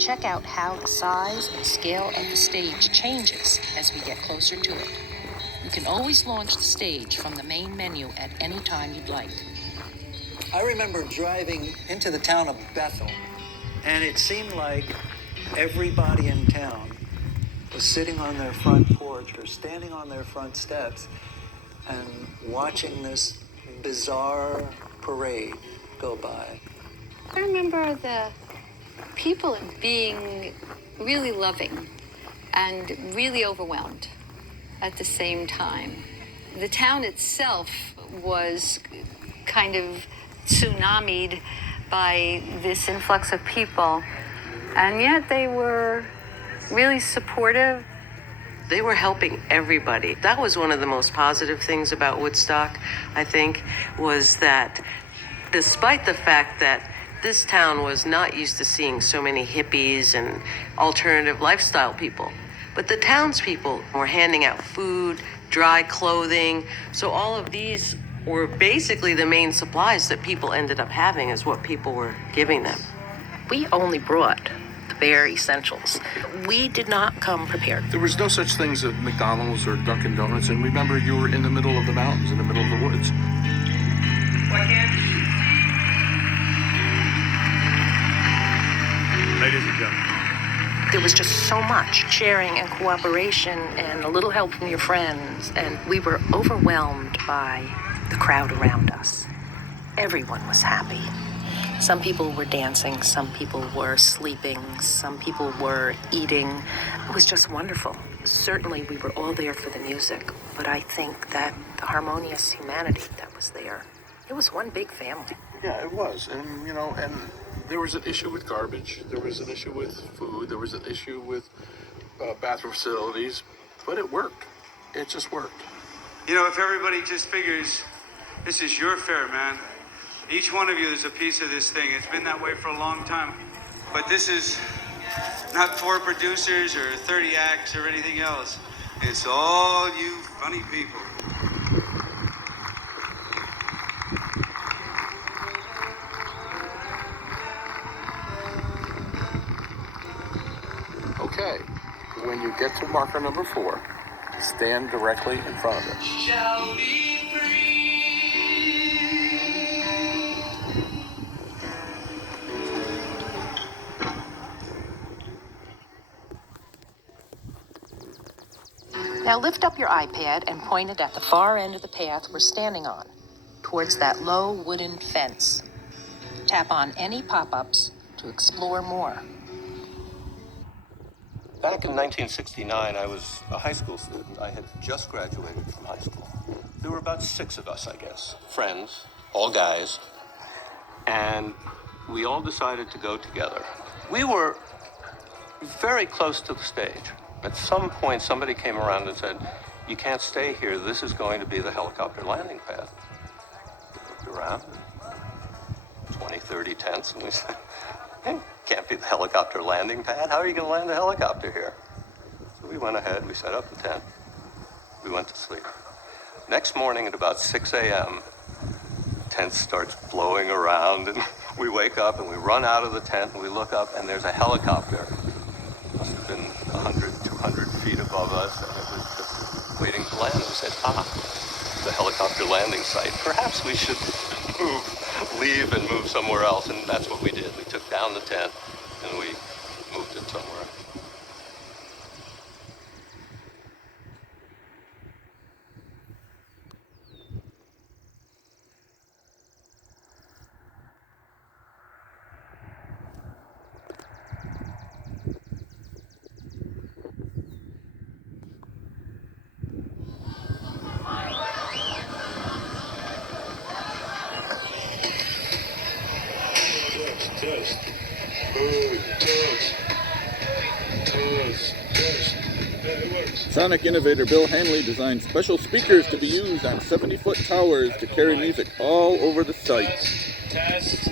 Check out how the size and scale of the stage changes as we get closer to it. You can always launch the stage from the main menu at any time you'd like. I remember driving into the town of Bethel, and it seemed like everybody in town was sitting on their front porch or standing on their front steps and watching this bizarre parade go by. I remember the people being really loving and really overwhelmed at the same time. The town itself was kind of tsunamied by this influx of people, and yet they were really supportive. They were helping everybody. That was one of the most positive things about Woodstock, I think, was that despite the fact that this town was not used to seeing so many hippies and alternative lifestyle people, but the townspeople were handing out food, dry clothing. So all of these were basically the main supplies that people ended up having is what people were giving them. We only brought the bare essentials. We did not come prepared. There was no such things as McDonald's or Dunkin' Donuts, and remember, you were in the middle of the mountains, in the middle of the woods. Ladies and gentlemen. There was just so much sharing and cooperation and a little help from your friends, and we were overwhelmed by the crowd around us. Everyone was happy. Some people were dancing, some people were sleeping, some people were eating. It was just wonderful. Certainly we were all there for the music, but I think that the harmonious humanity that was there, it was one big family. Yeah, it was. And, and there was an issue with garbage. There was an issue with food. There was an issue with bathroom facilities. But it worked. It just worked. If everybody just figures, this is your fair, man. Each one of you is a piece of this thing. It's been that way for a long time. But this is not 4 producers or 30 acts or anything else. It's all you funny people. Okay, when you get to marker number 4, stand directly in front of it. Shall be free. Now lift up your iPad and point it at the far end of the path we're standing on, towards that low wooden fence. Tap on any pop-ups to explore more. Back in 1969, I was a high school student. I had just graduated from high school. There were about 6 of us, I guess, friends, all guys, and we all decided to go together. We were very close to the stage. At some point, somebody came around and said, "You can't stay here. This is going to be the helicopter landing pad." We looked around, 20, 30 tents, and we said, "It can't be the helicopter landing pad. How are you going to land a helicopter here?" So we went ahead, we set up the tent, we went to sleep. Next morning at about 6 a.m., the tent starts blowing around, and we wake up and we run out of the tent and we look up and there's a helicopter. Must have been 100, 200 feet above us, and it was just waiting to land. We said, the helicopter landing site. Perhaps we should leave and move somewhere else, and that's what we did. We took down the tent and we moved it somewhere. Test. Sonic innovator Bill Hanley designed special speakers to be used on 70-foot towers to carry music all over the site. Test.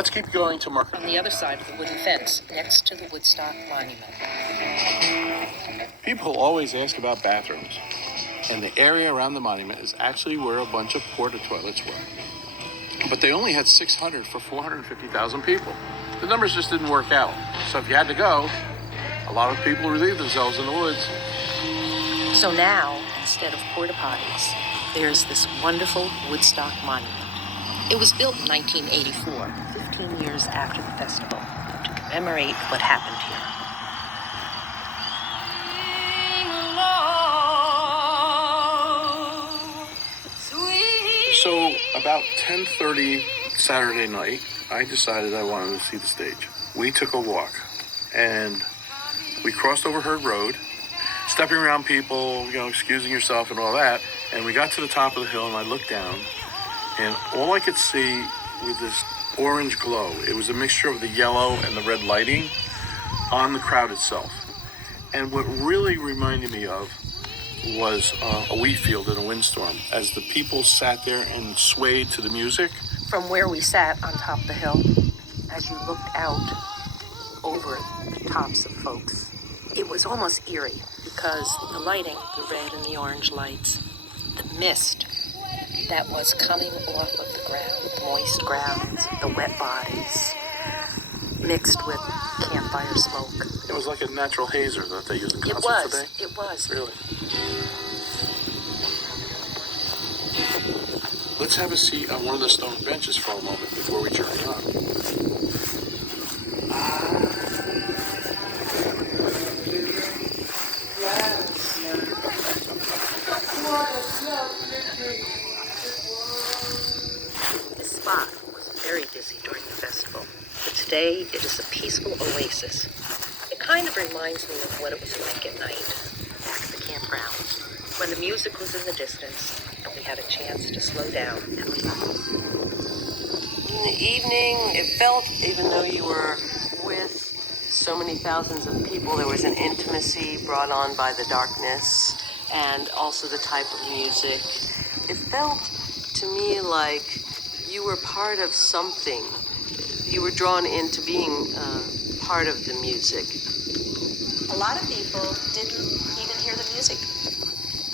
Let's keep going to marker. On the other side of the wooden fence, next to the Woodstock monument. People always ask about bathrooms, and the area around the monument is actually where a bunch of porta toilets were. But they only had 600 for 450,000 people. The numbers just didn't work out. So if you had to go, a lot of people relieved themselves in the woods. So now, instead of porta potties, there's this wonderful Woodstock monument. It was built in 1984, 15 years after the festival, to commemorate what happened here. So about 10:30 Saturday night, I decided I wanted to see the stage. We took a walk, and we crossed over Herd Road, stepping around people, excusing yourself and all that. And we got to the top of the hill, and I looked down, and all I could see was this orange glow. It was a mixture of the yellow and the red lighting on the crowd itself. And what really reminded me of was a wheat field in a windstorm, as the people sat there and swayed to the music. From where we sat on top of the hill, as you looked out over the tops of folks, it was almost eerie because the lighting, the red and the orange lights, the mist that was coming off of the ground, the moist grounds, the wet bodies, mixed with campfire smoke. It was like a natural hazer that they use in concerts today. It was. Really? Let's have a seat on one of the stone benches for a moment before we journey on. This spot was very busy during the festival, but today it is a peaceful oasis. It kind of reminds me of what it was like at night back at the campground, when the music was in the distance and we had a chance to slow down and relax. In the evening, it felt, even though you were with so many thousands of people, there was an intimacy brought on by the darkness and also the type of music. It felt to me like you were part of something. You were drawn into being part of the music. A lot of people didn't even hear the music.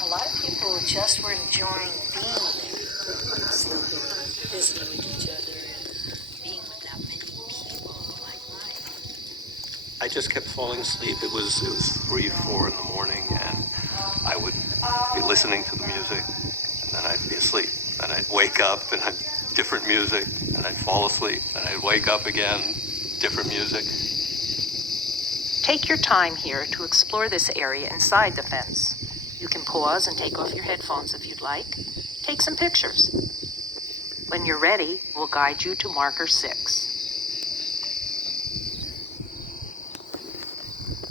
A lot of people just were enjoying being there, sleeping, visiting with each other, and being with that many people like mine. I just kept falling asleep. It was 3, 4 in the morning, and I would be listening to the music, and then I'd be asleep. Then I'd wake up, and I'd different music, and I'd fall asleep. And I'd wake up again, different music. Take your time here to explore this area inside the fence. You can pause and take off your headphones if you'd like. Take some pictures. When you're ready, we'll guide you to marker 6.